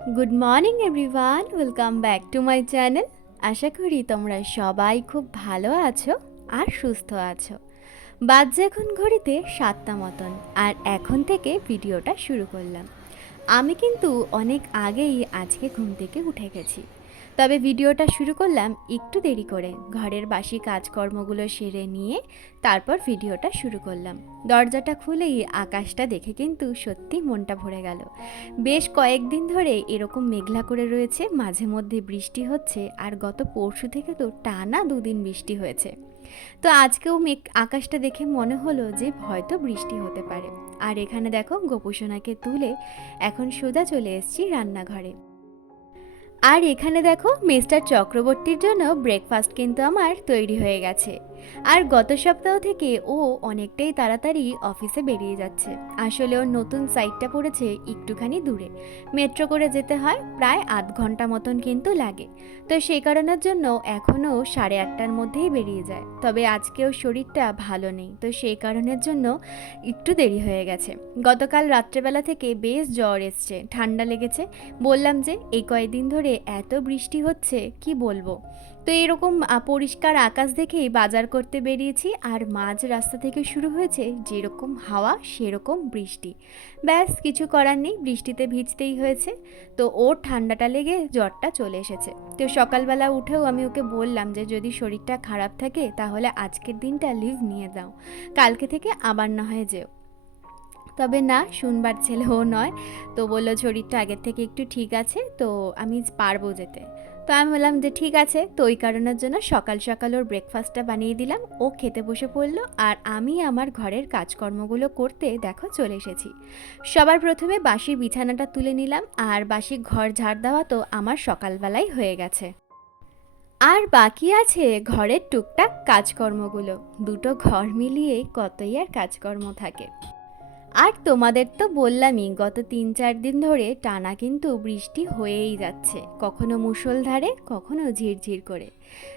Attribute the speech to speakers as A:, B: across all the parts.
A: Good morning everyone welcome back to my channel আশা করি তোমরা সবাই খুব ভালো আছো আর সুস্থ আছো। বাজে এখন ঘড়িতে সাতটা মতন, আর এখন থেকে ভিডিওটা শুরু করলাম। আমি কিন্তু অনেক আগেই আজকে ঘুম থেকে উঠে গেছি। তবে ভিডিওটা শুরু করলাম একটু দেরি করে। ঘরের বাসি কাজকর্মগুলো সেরে নিয়ে তারপর ভিডিওটা শুরু করলাম। দরজাটা খুলেই আকাশটা দেখে কিন্তু সত্যি মনটা ভরে গেল। বেশ কয়েকদিন ধরে এরকম মেঘলা করে রয়েছে, মাঝে মধ্যে বৃষ্টি হচ্ছে আর গত পরশু থেকে তো টানা দুদিন বৃষ্টি হয়েছে। তো আজকেও মেঘ আকাশটা দেখে মনে হলো যে হয়তো বৃষ্টি হতে পারে। আর এখানে দেখো গোপুসোনাকে তুলে এখন সোজা চলে এসেছি রান্নাঘরে। আর এখানে দেখো মিস্টার চক্রবর্তীর জন্য ব্রেকফাস্ট কিন্তু আমার তৈরি হয়ে গেছে। আর গত সপ্তাহ থেকে ও অনেকটাই তাড়াতাড়ি অফিসে বেরিয়ে যাচ্ছে। আসলে ওর নতুন সাইটটা পড়েছে একটুখানি দূরে। মেট্রো করে যেতে হয়, প্রায় আধ ঘণ্টা মতন কিন্তু লাগে। তো সেই কারণের জন্য এখনও সাড়ে আটটার মধ্যেই বেরিয়ে যায়। তবে আজকেও শরীরটা ভালো নেই। তো সেই কারণের জন্য একটু দেরি হয়ে গেছে। গতকাল রাত্রেবেলা থেকে বেশ জ্বর এসছে, ঠান্ডা লেগেছে। বললাম যে এই কয়েকদিন ধরে এত বৃষ্টি হচ্ছে, কি বলব? তো এরকম পরিষ্কার আকাশ দেখেই বাজার করতে বেরিয়েছি আর মাঝ রাস্তা থেকে শুরু হয়েছে যেরকম হাওয়া, সেরকম বৃষ্টি। ব্যাস, কিছু করার নেই, বৃষ্টিতে ভিজতেই হয়েছে। তো ওর ঠান্ডাটা লেগে জ্বরটা চলে এসেছে। তো সকালবেলা উঠেও আমি ওকে বললাম যে, যদি শরীরটা খারাপ থাকে, তাহলে আজকের দিনটা লিভ নিয়ে দাও কালকে থেকে আবার না হয় যেও। তবে না, শুনবার ছেলে ও নয়। তো বলল, শরীরটা আগের থেকে একটু ঠিক আছে, তো আমি পারব যেতে। তো আমি বললাম যে ঠিক আছে, তো ওই কারণের জন্য সকাল সকাল ওর ব্রেকফাস্টটা বানিয়ে দিলাম। ও খেতে বসে পড়ল আর আমি আমার ঘরের কাজকর্মগুলো করতে দেখো চলে এসেছি। সবার প্রথমে বাসির বিছানাটা তুলে নিলাম আর বাসি ঘর ঝাড় দেওয়া তো আমার সকালবেলাই হয়ে গেছে। আর বাকি আছে ঘরের টুকটাক কাজকর্মগুলো। দুটো ঘর মিলিয়ে কতই আর কাজকর্ম থাকে। আর তোমাদের তো বললামই, গত তিন চার দিন ধরে টানা কিন্তু বৃষ্টি হয়েই যাচ্ছে। কখনো মুষলধারে কখনো ঝিরঝির করে।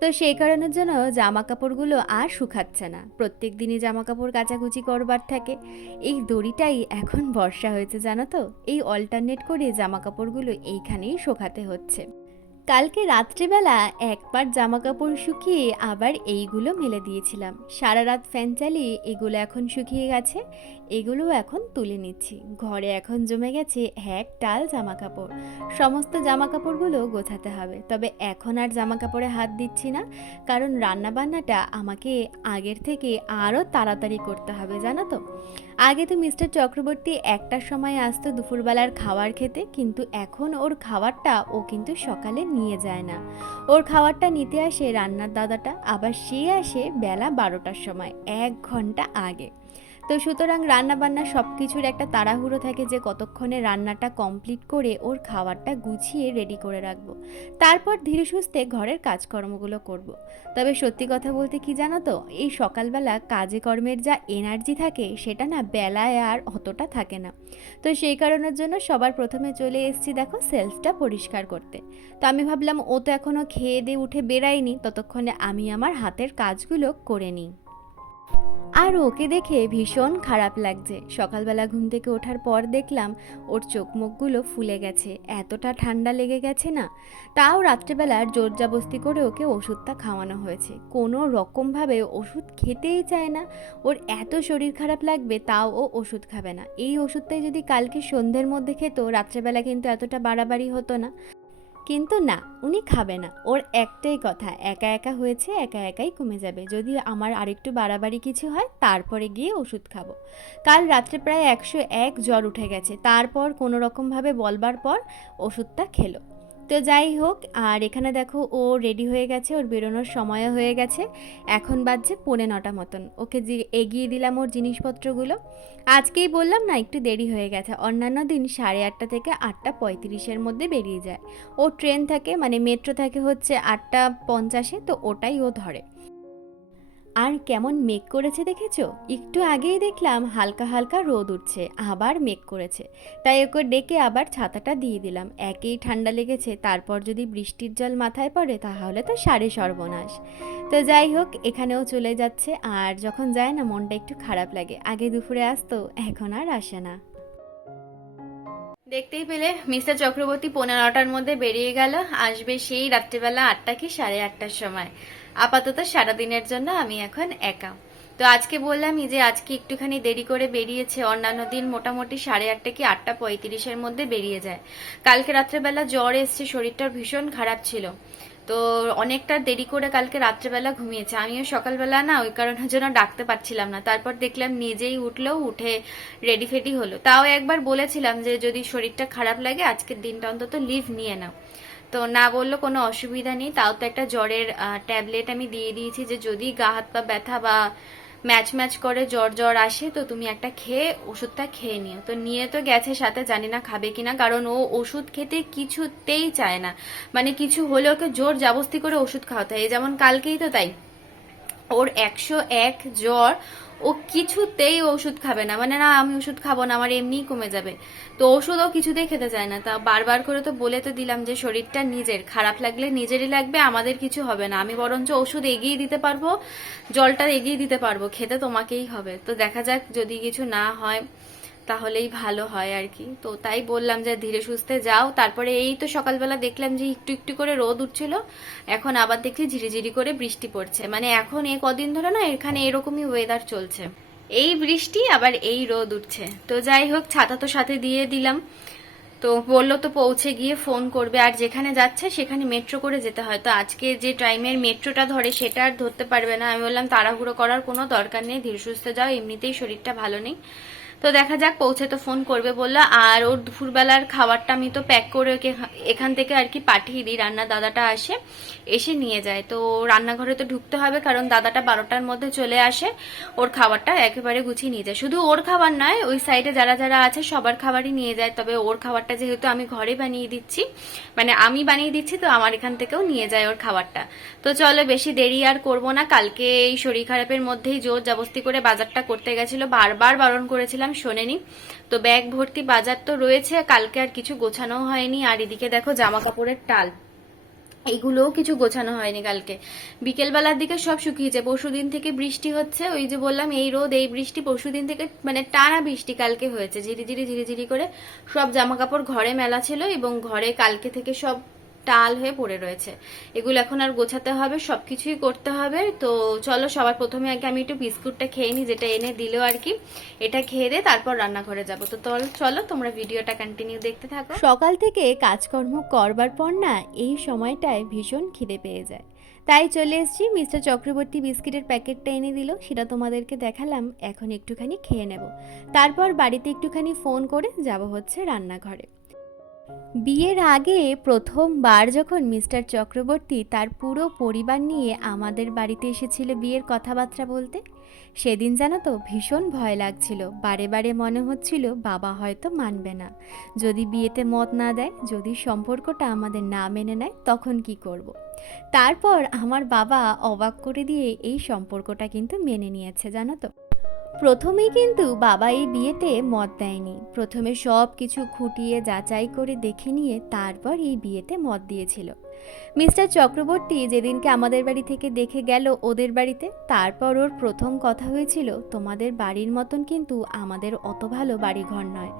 A: তো সেই কারণের জন্য জামা কাপড়গুলো আর শুকাচ্ছে না। প্রত্যেক দিনই জামা কাপড় কাচাকুচি করবার থাকে। এই দড়িটাই এখন বর্ষা হয়েছে, জানো তো? এই অল্টারনেট করে জামা কাপড়গুলো এইখানেই শোকাতে হচ্ছে। কালকে রাত্রেবেলা একবার জামা কাপড় শুকিয়ে আবার এইগুলো মেলে দিয়েছিলাম। সারা রাত ফ্যান চালিয়ে এগুলো এখন শুকিয়ে গেছে, এগুলো এখন তুলে নিচ্ছি। ঘরে এখন জমে গেছে এক টাল জামা কাপড় সমস্ত জামা কাপড়গুলো গোছাতে হবে। তবে এখন আর জামা কাপড়ে হাত দিচ্ছি না, কারণ রান্না বান্নাটা আমাকে আগের থেকে আরও তাড়াতাড়ি করতে হবে, জানো তো? আগে তো মিস্টার চক্রবর্তী একটার সময় আসতো দুপুরবেলার খাবার খেতে, কিন্তু এখন ওর খাবারটা ও কিন্তু সকালে নিয়ে যায় না। ওর খাবারটা নিতে আসে রান্নার দাদাটা, আবার সে আসে বেলা বারোটার সময়, এক ঘণ্টা আগে। তো সুতরাং রান্নাবান্না সব কিছুর একটা তাড়াহুড়ো থাকে যে কতক্ষণে রান্নাটা কমপ্লিট করে ওর খাবারটা গুছিয়ে রেডি করে রাখব। তারপর ধীরে সুস্থে ঘরের কাজকর্মগুলো করব। তবে সত্যি কথা বলতে কি জানো তো, এই সকালবেলা কাজে কর্মের যা এনার্জি থাকে সেটা না বেলায় আর অতটা থাকে না। তো সেই কারণের জন্য সবার প্রথমে চলে এসেছি দেখো সেলফটা পরিষ্কার করতে। তো আমি ভাবলাম ও তো এখনও খেয়ে দিয়ে উঠে বেরায়নি ততক্ষণে আমি আমার হাতের কাজগুলো করে নিই। আর ওকে দেখে ভীষণ খারাপ লাগছে। সকালবেলা ঘুম থেকে ওঠার পর দেখলাম ওর চোখ মুখগুলো ফুলে গেছে, এতটা ঠান্ডা লেগে গেছে না। তাও রাত্রেবেলার জোর জাবস্তি করে ওকে ওষুধটা খাওয়ানো হয়েছে। কোনো রকমভাবে ওষুধ খেতেই চায় না। ওর এত শরীর খারাপ লাগবে, তাও ও ওষুধ খাবে না। এই ওষুধটাই যদি কালকে সন্ধ্যের মধ্যে খেত, রাত্রেবেলা কিন্তু এতটা বাড়াবাড়ি হতো না। কিন্তু না, উনি খাবে না। ওর একটাই কথা, একা একা হয়েছে, একা একাই কমে যাবে। যদি আমার আরেকটু বাড়াবাড়ি কিছু হয়, তারপরে গিয়ে ওষুধ খাব। কাল রাত্রে প্রায় একশো এক জ্বর উঠে গেছে। তারপর কোনো রকমভাবে বলবার পর ওষুধটা খেলো। তো যাই হোক, আর এখানে দেখো ও রেডি হয়ে গেছে, ওর বেরোনোর সময় হয়ে গেছে। এখন বাজছে পৌনে নটা মতন। ওকে যে এগিয়ে দিলাম ওর জিনিসপত্রগুলো। আজকেই বললাম না, একটু দেরি হয়ে গেছে। অন্যান্য দিন সাড়ে আটটা থেকে আটটা পঁয়ত্রিশের মধ্যে বেরিয়ে যায়। ও ট্রেন থাকে মানে মেট্রো থাকে হচ্ছে আটটা পঞ্চাশে, তো ওটাই ও ধরে। আর কেমন মেঘ করেছে দেখেছ? একটু আগেই দেখলাম হালকা হালকা রোদ উঠছে, আবার মেঘ করেছে। তাই ওকে ডেকে আবার ছাতাটা দিয়ে দিলাম। একেই ঠান্ডা লেগেছে, তারপর যদি বৃষ্টির জল মাথায় পড়ে তাহলে তো সারে সর্বনাশ। তো যাই হোক, এখানেও চলে যাচ্ছে, আর যখন যায় না মনটা একটু খারাপ লাগে। আগে দুপুরে আসতো, এখন আর আসে না।
B: দেখতেই পেলে, মিস্টার চক্রবর্তী পনেরোটার মধ্যে বেরিয়ে গেল, আসবে সেই রাত্রিবেলা আটটা কি সাড়ে আটটার সময়। আপাতত সারাদিনের জন্য আমি এখন একা। তো আজকে বললামই যে আজকে একটুখানি দেরি করে বেরিয়েছে। অন্যান্য দিন মোটামুটি সাড়ে আটটা কি আটটা পঁয়ত্রিশের মধ্যে বেরিয়ে যায়। কালকে রাত্রেবেলা জ্বর এসছে, শরীরটা ভীষণ খারাপ ছিল। তো অনেকটা দেরি করে কালকে রাত্রেবেলা ঘুমিয়েছে। আমিও সকালবেলা না ওই কারণের জন্য ডাকতে পারছিলাম না। তারপর দেখলাম নিজেই উঠল উঠে রেডি ফেডি হলো। তাও একবার বলেছিলাম যে যদি শরীরটা খারাপ লাগে, আজকের দিনটা অন্তত লিভ নিয়ে নাও। তো না বলল কোনো অসুবিধা নেই। তাও তো একটা জ্বরের ট্যাবলেট আমি দিয়ে দিয়েছি যে যদি গা, হাত, পা ব্যথা বা ম্যাচ ম্যাচ করে জ্বর জ্বর আসে, তো তুমি একটা খেয়ে, ওষুধটা খেয়ে নিও। তো নিয়ে তো গেছে, সাথে জানি না খাবে কিনা, কারণ ও ওষুধ খেতে কিছুতেই চায় না। মানে কিছু হলে ওকে জোর জাবস্তি করে ওষুধ খাওয়াতে হয়। যেমন কালকেই তো তাই। ওর একশো এক জ্বর ও কিছুতেই ওষুধ খাবে না। মানে না, আমি ওষুধ খাব না, আমার এমনিই কমে যাবে। তো ওষুধ ও কিছুতেই খেতে চায় না। তা বারবার করে তো বলে তো দিলাম যে, শরীরটা নিজের, খারাপ লাগলে নিজেরই লাগবে, আমাদের কিছু হবে না। আমি বরঞ্চ ওষুধ এগিয়ে দিতে পারব, জলটা এগিয়ে দিতে পারব, খেতে তোমাকেই হবে। তো দেখা যাক যদি কিছু না হয় তাহলেই ভালো হয় আর কি তো তাই বললাম যে ধীরে সুস্থে যাও। তারপরে এই তো সকালবেলা দেখলাম যে একটু একটু করে রোদ উঠছিল। এখন আবার দেখছি ঝিরিঝিরি করে বৃষ্টি পড়ছে। মানে এখন এ কদিন ধরে না এখানে এরকমই ওয়েদার চলছে। এই বৃষ্টি, আবার এই রোদ উঠছে। তো যাই হোক, ছাতা তো সাথে দিয়ে দিলাম। তো বলল তো পৌঁছে গিয়ে ফোন করবে। আর যেখানে যাচ্ছে সেখানে মেট্রো করে যেতে হয়। তো আজকে যে টাইমের মেট্রোটা ধরে সেটা আর ধরতে পারবে না। আমি বললাম, তাড়াহুড়ো করার কোনো দরকার নেই। ধীরে সুস্থে যাও, এমনিতেই শরীরটা ভালো নেই। তো দেখা যাক, পৌঁছে তো ফোন করবে বলল। আর ওর দুপুরবেলার খাবারটা আমি তো প্যাক করে ওকে এখান থেকে আর কি পাঠিয়ে দিই। রান্না দাদাটা আসে, এসে নিয়ে যায়। তো রান্নাঘরে তো ঢুকতে হবে, কারণ দাদাটা বারোটার মধ্যে চলে আসে, ওর খাবারটা একেবারে গুছিয়ে নিয়ে যায়। শুধু ওর খাবার নয়, ওই সাইডে যারা যারা আছে, সবার খাবারই নিয়ে যায়। তবে ওর খাবারটা যেহেতু আমি ঘরে বানিয়ে দিচ্ছি মানে আমি বানিয়ে দিচ্ছি, তো আমার এখান থেকেও নিয়ে যায় ওর খাবারটা। তো চলো, বেশি দেরি আর করব না। কালকে এই শরীর খারাপের মধ্যেই জোর জাবস্তি করে বাজারটা করতে গেছিল। বারবার বারণ করেছিলাম শোনেনি। তো ব্যাগ ভর্তি বাজার তো রয়েছে, কালকে আর কিছু গোছানো হয়নি। আর এদিকে দেখো জামা কাপড়ের টাল। এইগুলোও কিছু গোছানো হয়নি কালকে। বিকেলবেলার দিকে সব শুকিয়েছে। পরশুদিন থেকে বৃষ্টি হচ্ছে, ওই যে বললাম, এই রোদ, এই বৃষ্টি, পরশুদিন থেকে মানে টানা বৃষ্টি কালকে হয়েছে। ঝিরিঝিরি ঝিরিঝিরি করে সব জামা কাপড় ঘরে মেলা ছিল এবং ঘরে কালকে থেকে সব টাল হয়ে পড়ে রয়েছে। এগুলো এখন আর গোছাতে হবে, সবকিছুই করতে হবে। তো চলো সবার প্রথমে আগে আমি একটু বিস্কুটটা খেয়ে নিই, যেটা এনে দিল আর কি। এটা খেয়ে দিয়ে তারপর রান্নাঘরে যাব। তো চলো তোমরা ভিডিওটা কন্টিনিউ দেখতে থাকো। সকাল থেকে কাজকর্ম করবার পর না এই সময়টায় ভীষণ খিদে পেয়ে যায়। তাই চলে এসেছি মিস্টার চক্রবর্তী বিস্কিটের প্যাকেটটা এনে দিল। সেটা তোমাদেরকে দেখালাম, এখন একটুখানি খেয়ে নেব। তারপর বাড়িতে একটুখানি ফোন করে যাব হচ্ছে রান্নাঘরে। বিয়ের আগে প্রথমবার যখন মিস্টার চক্রবর্তী তার পুরো পরিবার নিয়ে আমাদের বাড়িতে এসেছিল বিয়ের কথাবার্তা বলতে, সেদিন জানো তো ভীষণ ভয় লাগছিল। বারে বারে মনে হচ্ছিল বাবা হয়তো মানবে না। যদি বিয়েতে মত না দেয়, যদি সম্পর্কটা আমাদের না মেনে নেয়, তখন কি করব। তারপর আমার বাবা অবাক করে দিয়ে এই সম্পর্কটা কিন্তু মেনে নিয়েছে, জানো তো। প্রথমেই কিন্তু বাবা এই বিয়েতে মত দেয়নি। প্রথমে সব কিছু খুঁটিয়ে যাচাই করে দেখে নিয়ে তারপর এই বিয়েতে মত দিয়েছিল। মিস্টার চক্রবর্তী যেদিনকে আমাদের বাড়ি থেকে দেখে গেল ওদের বাড়িতে, তারপর ওর প্রথম কথা হয়েছিল, তোমাদের বাড়ির মতন কিন্তু আমাদের অত ভালো বাড়িঘর নয়।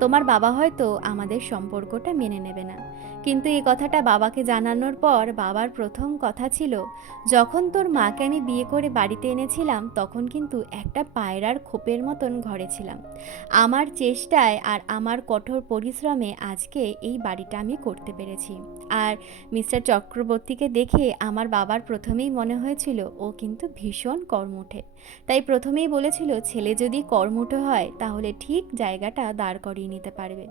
B: তোমার বাবা হয়তো আমাদের সম্পর্কটা মেনে নেবে না। কিন্তু এই কথাটা বাবাকে জানানোর পর বাবার প্রথম কথা ছিল, যখন তোর মাকে আমি বিয়ে করে বাড়িতে এনেছিলাম, তখন কিন্তু একটা পায়রার খোপের মতন ঘরে ছিলাম। আমার চেষ্টায় আর আমার কঠোর পরিশ্রমে আজকে এই বাড়িটা আমি করতে পেরেছি। আর মিস্টার চক্রবর্তীকে দেখে আমার বাবার প্রথমেই মনে হয়েছিল, ও কিন্তু ভীষণ কর্মঠে। তাই প্রথমেই বলেছিল, ছেলে যদি কর্মঠ হয়, তাহলে ঠিক জায়গাটা দাঁড় করিয়ে নিতে পারবে।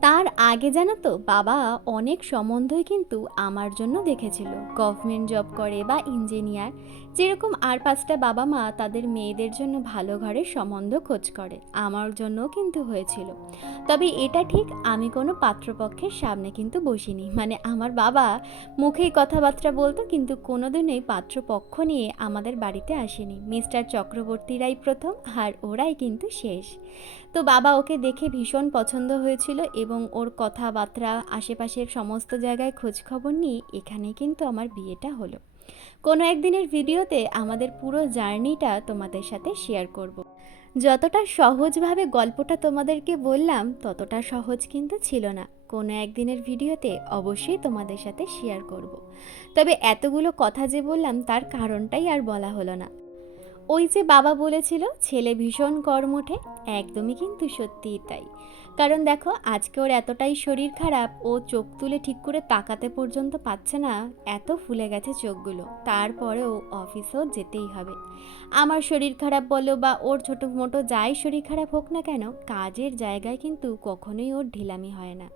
B: তার আগে জানো তো, বাবা অনেক সম্বন্ধই কিন্তু আমার জন্য দেখেছিল। গভর্নমেন্ট জব করে বা ইঞ্জিনিয়ার। যেরকম আর পাঁচটা বাবা মা তাদের মেয়েদের জন্য ভালো ঘরের সম্বন্ধ খোঁজ করে, আমার জন্যও কিন্তু হয়েছিল। তবে এটা ঠিক আমি কোনো পাত্রপক্ষের সামনে কিন্তু বসিনি। মানে আমার বাবা মুখেই কথাবার্তা বলতো, কিন্তু কোনোদিনই পাত্রপক্ষ নিয়ে আমাদের বাড়িতে আসেনি। মিস্টার চক্রবর্তীরাই প্রথম আর ওরাই কিন্তু শেষ। তো বাবা ওকে দেখে ভীষণ পছন্দ হয়েছিল এবং ওর কথাবার্তা, আশেপাশের সমস্ত জায়গায় খোঁজখবর নিয়ে এখানে কিন্তু আমার বিয়েটা হলো।
A: কোনো একদিনের ভিডিওতে আমাদের পুরো জার্নিটা তোমাদের সাথে শেয়ার করব। যতটা সহজভাবে গল্পটা তোমাদেরকে বললাম, ততটা সহজ কিন্তু ছিল না কোনো একদিনের ভিডিওতে অবশ্যই তোমাদের সাথে শেয়ার করব। তবে এতগুলো কথা যে বললাম, তার কারণটাই আর বলা হলো না ওই যে বাবা বলেছিল, ছেলে ভীষণ কর্মঠে, একদমই কিন্তু সত্যিই তাই কারণ দেখো, আজকে ওর এতটাই শরীর খারাপ, ও চোখ তুলে ঠিক করে তাকাতে পর্যন্ত পাচ্ছে না, এত ফুলে গেছে চোখগুলো। তারপরেও অফিসেও যেতেই হবে। আমার শরীর খারাপ বলো বা ওর ছোটো মোটো যাই শরীর খারাপ হোক না কেন, কাজের জায়গায় কিন্তু কখনোই ওর ঢিলামি হয় না।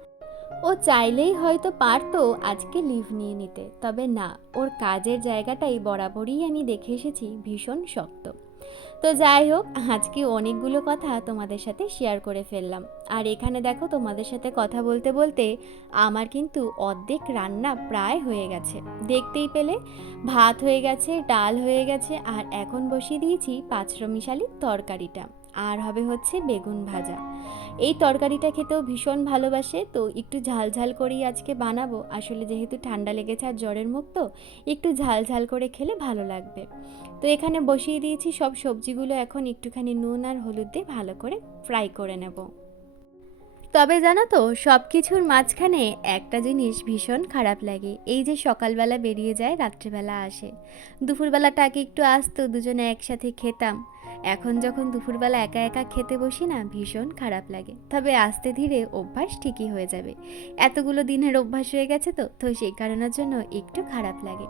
A: ও চাইলেই হয়তো পারতো আজকে লিভ নিয়ে নিতে, তবে না, ওর কাজের জায়গাটাই বরাবরই আমি দেখে এসেছি, ভীষণ শক্ত। তো যাই হোক, আজকে অনেকগুলো কথা তোমাদের সাথে শেয়ার করে ফেললাম। আর এখানে দেখো তোমাদের সাথে কথা বলতে বলতে আমার কিন্তু অর্ধেক রান্না প্রায় হয়ে গেছে। দেখতেই পেলে, ভাত হয়ে গেছে, ডাল হয়ে গেছে, আর এখন বসিয়ে দিয়েছি পাঁচরমিশালির তরকারিটা। আর হবে হচ্ছে বেগুন ভাজা। এই তরকারিটা খেতেও ভীষণ ভালোবাসে, তো একটু ঝাল ঝাল করেই আজকে বানাবো। আসলে যেহেতু ঠান্ডা লেগেছে আর জ্বরের মুখ, তো একটু ঝাল ঝাল করে খেলে ভালো লাগবে। তো এখানে বসিয়ে দিয়েছি সব সবজিগুলো, এখন একটুখানি নুন আর হলুদ দিয়ে ভালো করে ফ্রাই করে নেব। তবে জানো তো সব কিছুর মাঝখানে একটা জিনিস ভীষণ খারাপ লাগে। এই যে সকালবেলা বেরিয়ে যায়, রাত্রিবেলা আসে। দুপুরবেলাটাকে একটু আসতো, দুজনে একসাথে খেতাম। এখন যখন দুপুরবেলা একা একা খেতে বসি না, ভীষণ খারাপ লাগে। তবে আস্তে ধীরে অভ্যাস ঠিকই হয়ে যাবে। এতগুলো দিনের অভ্যাস হয়ে গেছে তো তো সেই কারণের জন্য একটু খারাপ লাগে।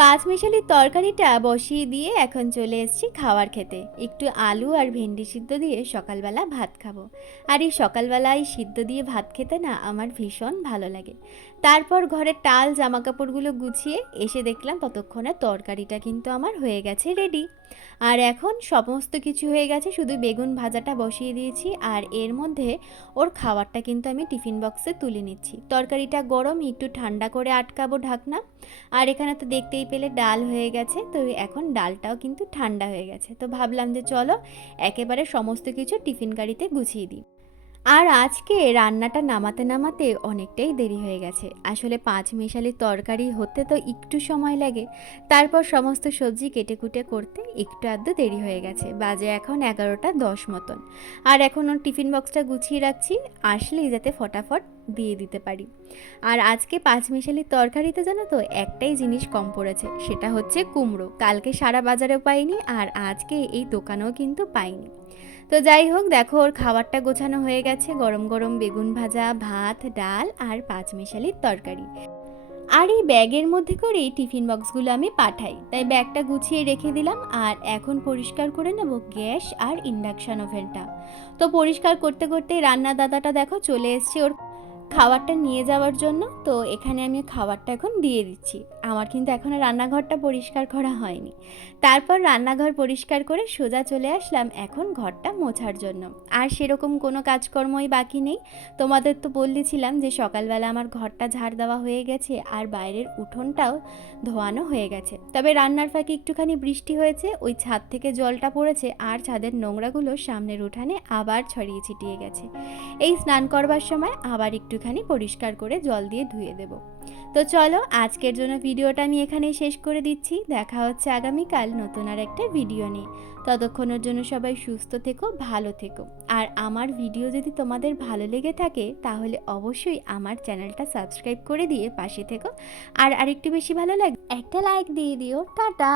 A: পাঁচ মিশালির তরকারিটা বসিয়ে দিয়ে এখন চলে এসেছি খাওয়ার খেতে। একটু আলু আর ভেন্ডি সিদ্ধ দিয়ে সকালবেলা ভাত খাব। আর এই সকালবেলায় সিদ্ধ দিয়ে ভাত খেতে না আমার ভীষণ ভালো লাগে। তারপর ঘরের টাল জামা কাপড়গুলো গুছিয়ে এসে দেখলাম ততক্ষণে তরকারিটা কিন্তু আমার হয়ে গেছে রেডি আর এখন সমস্ত কিছু হয়ে গেছে, শুধু বেগুন ভাজাটা বসিয়ে দিয়েছি আর এর মধ্যে ওর খাবারটা কিন্তু আমি টিফিন বক্সে তুলে নিচ্ছি। তরকারিটা গরম, একটু ঠান্ডা করে আটকাবো ঢাকনা। আর এখানে তো দেখতেই পেলে ডাল হয়ে গেছে, তো এখন ডালটাও কিন্তু ঠান্ডা হয়ে গেছে। তো ভাবলাম যে চলো, একেবারে সমস্ত কিছু টিফিন গাড়িতে গুছিয়ে দিই। আর আজকে রান্নাটা নামাতে নামাতে অনেকটাই দেরি হয়ে গেছে। আসলে পাঁচ মিশালি তরকারি হতে তো একটু সময় লাগে। তারপর সমস্ত সবজি কেটে কুটে করতে একটু আধটু দেরি হয়ে গেছে। বাজে এখন এগারোটা দশ মতন। আর এখন ওর টিফিন বক্সটা গুছিয়ে রাখছি। আসলেই যাতে ফটাফট দিয়ে দিতে পারি। আর আজকে পাঁচ মিশালির তরকারিতে জানো তো একটাই জিনিস কম পড়েছে, সেটা হচ্ছে কুমড়ো। কালকে সারা বাজারেও পাইনি আর আজকে এই দোকানেও কিন্তু পাইনি। তো যাই হোক, দেখো ওর খাবারটা গোছানো হয়ে গেছে। গরম গরম বেগুন ভাজা, ভাত, ডাল আর পাঁচমিশালির তরকারি। আর এই ব্যাগের মধ্যে করে এই টিফিন বক্সগুলো আমি পাঠাই। তাই ব্যাগটা গুছিয়ে রেখে দিলাম আর এখন পরিষ্কার করে নেব গ্যাস আর ইন্ডাকশান ওভেনটা। তো পরিষ্কার করতে করতে রান্না দাদাটা দেখো চলে এসছে ওর খাবারটা নিয়ে যাওয়ার জন্য, তো এখানে আমি খাবারটা এখন দিয়ে দিচ্ছি। আমার কিন্তু এখনও রান্নাঘরটা পরিষ্কার করা হয়নি। তারপর রান্নাঘর পরিষ্কার করে সোজা চলে আসলাম এখন ঘরটা মোছার জন্য। আর সেরকম কোনো কাজকর্মই বাকি নেই। তোমাদের তো বললেছিলাম যে সকালবেলা আমার ঘরটা ঝাড় দেওয়া হয়ে গেছে, আর বাইরের উঠোনটাও ধোয়ানো হয়ে গেছে। তবে রান্নার ফাঁকে একটুখানি বৃষ্টি হয়েছে, ওই ছাদ থেকে জলটা পড়েছে, আর ছাদের নোংরাগুলো সামনের উঠানে আবার ছড়িয়ে ছিটিয়ে গেছে। এই স্নান করবার সময় আবার একটুখানি পরিষ্কার করে জল দিয়ে ধুয়ে দেবো। তো চলো, আজকের জন্য ভিডিওটা আমি এখানেই শেষ করে দিচ্ছি। দেখা হচ্ছে আগামীকাল নতুন আর একটা ভিডিও নিয়ে। ততক্ষণের জন্য সবাই সুস্থ থেকো, ভালো থেকো। আর আমার ভিডিও যদি তোমাদের ভালো লেগে থাকে, তাহলে অবশ্যই আমার চ্যানেলটা সাবস্ক্রাইব করে দিয়ে পাশে থেকো। আর আরেকটু বেশি ভালো লাগে একটা লাইক দিয়ে দিও। টাটা!